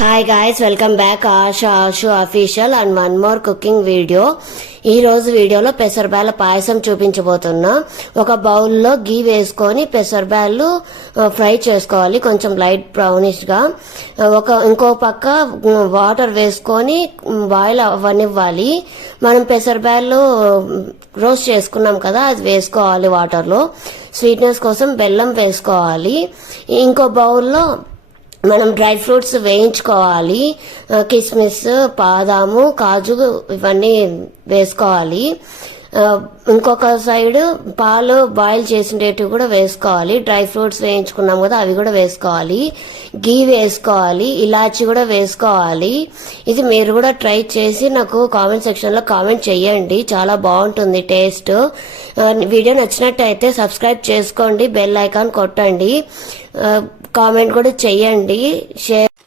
Hi guys welcome back Asha Ashu official and one more cooking video ఈ రోజు వీడియోలో పెసరబ్యాల పాయసం చూపించబోతున్నా. ఒక బౌల్లో గీ వేసుకొని పెసరబ్యాళ్ళు ఫ్రై చేసుకోవాలి. కొంచెం లైట్ బ్రౌనిష్గా ఒక ఇంకో పక్క వాటర్ వేసుకొని బాయిల్ అవ్వనివ్వాలి. మనం పెసరబ్యాళ్ళు రోస్ట్ చేసుకున్నాం కదా అది వేసుకోవాలి వాటర్లో స్వీట్నెస్ కోసం బెల్లం వేసుకోవాలి. ఇంకో బౌల్లో మనం డ్రై ఫ్రూట్స్ వేయించుకోవాలి. కిస్మిస్ బాదాము కాజు ఇవన్నీ వేసుకోవాలి. ఇంకొక సైడ్ పాలు బాయిల్ చేసినవి కూడా వేసుకోవాలి. డ్రై ఫ్రూట్స్ వేయించుకున్నాం కదా అవి కూడా వేసుకోవాలి. గీ వేసుకోవాలి. ఇలాచి కూడా వేసుకోవాలి. ఇది మీరు కూడా ట్రై చేసి నాకు కామెంట్ సెక్షన్లో కామెంట్ చేయండి. చాలా బాగుంటుంది టేస్ట్. వీడియో నచ్చినట్టయితే సబ్స్క్రైబ్ చేసుకోండి బెల్ ఐకాన్ కొట్టండి. కామెంట్ కూడా చెయ్యండి షేర్